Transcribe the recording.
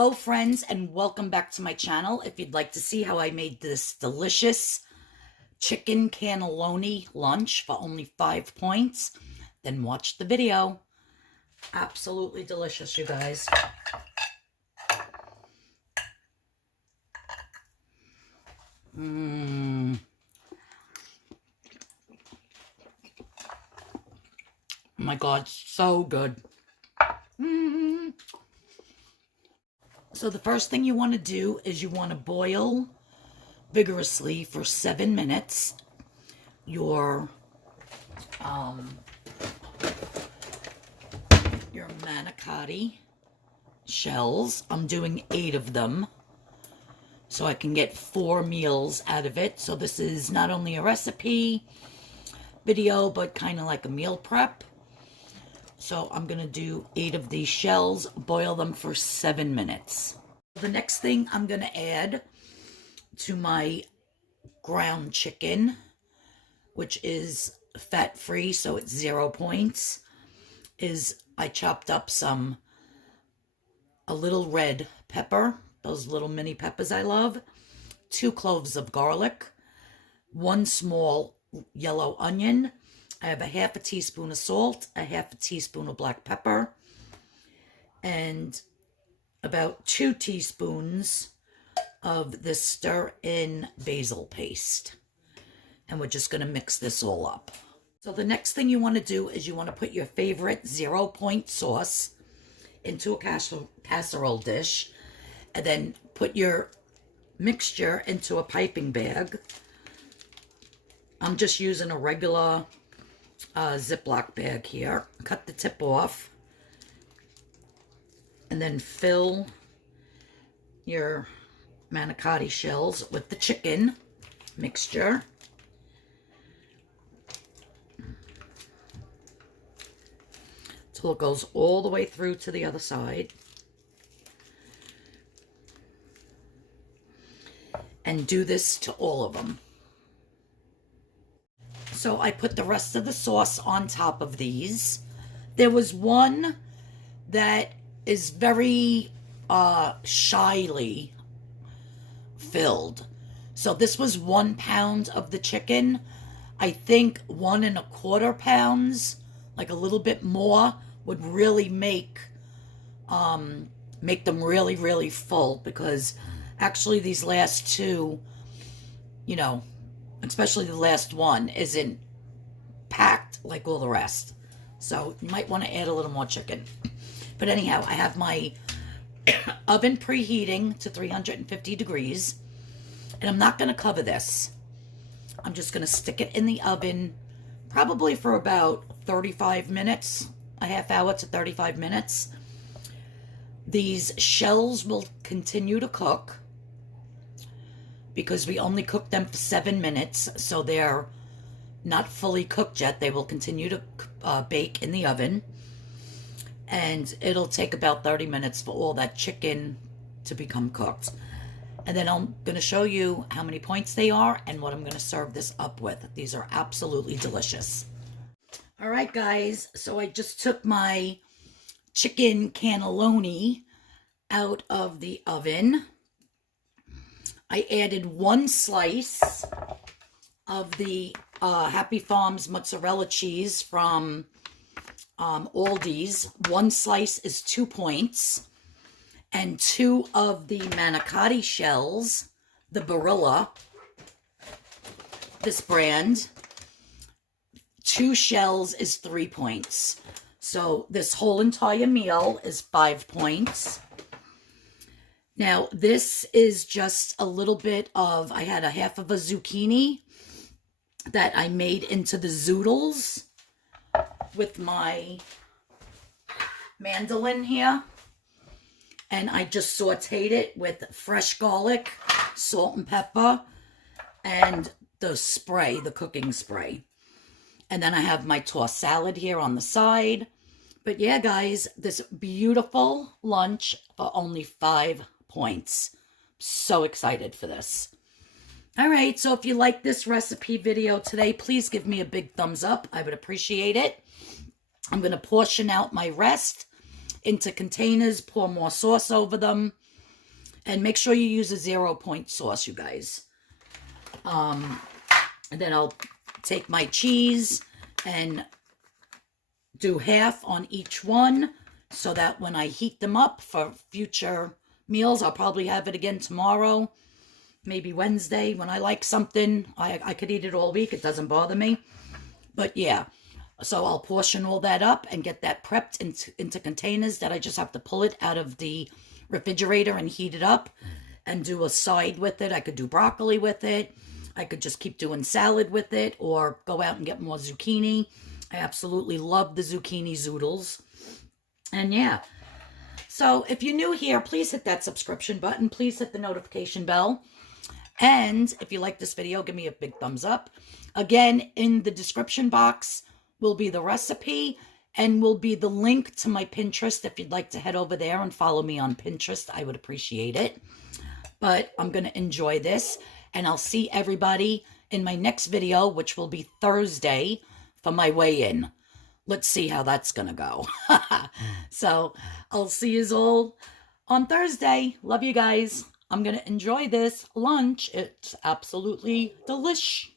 Hello friends, and welcome back to my channel. If you'd like to see how I made this delicious chicken cannelloni lunch for only 5 points, then watch the video. Absolutely delicious, you guys. Oh my God, so good. So the first thing you want to do is you want to boil vigorously for 7 minutes your manicotti shells. I'm doing 8 of them so I can get 4 meals out of it. So this is not only a recipe video, but kind of like a meal prep. So I'm going to do 8 of these shells, boil them for 7 minutes. The next thing I'm going to add to my ground chicken, which is fat-free, so it's 0 points, is I chopped up a little red pepper, those little mini peppers I love, 2 cloves of garlic, 1 small yellow onion. I have a half a teaspoon of salt, a half a teaspoon of black pepper, and about 2 teaspoons of this stir-in basil paste. And we're just going to mix this all up. So the next thing you want to do is you want to put your favorite 0 point sauce into a casserole dish, and then put your mixture into a piping bag. I'm just using a regular Ziploc bag here. Cut the tip off and then fill your manicotti shells with the chicken mixture. Till it goes all the way through to the other side. And do this to all of them. So I put the rest of the sauce on top of these. There was one that is very shyly filled. So this was 1 pound of the chicken. I think 1 1/4 pounds, like a little bit more, would really make them really, really full, because actually these last 2, you know, especially the last one, isn't packed like all the rest. So you might want to add a little more chicken. But anyhow, I have my oven preheating to 350 degrees. And I'm not going to cover this. I'm just going to stick it in the oven probably for about 35 minutes, a half hour to 35 minutes. These shells will continue to cook, because we only cook them for 7 minutes, so they're not fully cooked yet. They will continue to bake in the oven, and it'll take about 30 minutes for all that chicken to become cooked. And then I'm going to show you how many points they are and what I'm going to serve this up with. These are absolutely delicious. All right, guys, so I just took my chicken cannelloni out of the oven. I added 1 slice of the Happy Farms Mozzarella Cheese from Aldi's. 1 slice is 2 points. And 2 of the manicotti shells, the Barilla, this brand. 2 shells is 3 points. So this whole entire meal is 5 points. Now, this is just a little bit of, I had a half of a zucchini that I made into the zoodles with my mandolin here. And I just sauteed it with fresh garlic, salt and pepper, and the spray, the cooking spray. And then I have my tossed salad here on the side. But yeah, guys, this beautiful lunch for only 5 points. So excited for this. All right, so if you like this recipe video today, please give me a big thumbs up. I would appreciate it. I'm going to portion out my rest into containers, pour more sauce over them, And make sure you use a 0-point sauce, you guys. And then I'll take my cheese and do half on each one so that when I heat them up for future meals, I'll probably have it again tomorrow, maybe Wednesday. When I like something, I could eat it all week. It doesn't bother me. But yeah, so I'll portion all that up and get that prepped into containers that I just have to pull it out of the refrigerator and heat it up and do a side with it. I could do broccoli with it. I could just keep doing salad with it or go out and get more zucchini. I absolutely love the zucchini zoodles. And yeah, so if you're new here, please hit that subscription button. Please hit the notification bell. And if you like this video, give me a big thumbs up. Again, in the description box will be the recipe and will be the link to my Pinterest. If you'd like to head over there and follow me on Pinterest, I would appreciate it. But I'm going to enjoy this. And I'll see everybody in my next video, which will be Thursday for my weigh-in. Let's see how that's going to go. So I'll see you all on Thursday. Love you guys. I'm going to enjoy this lunch. It's absolutely delish.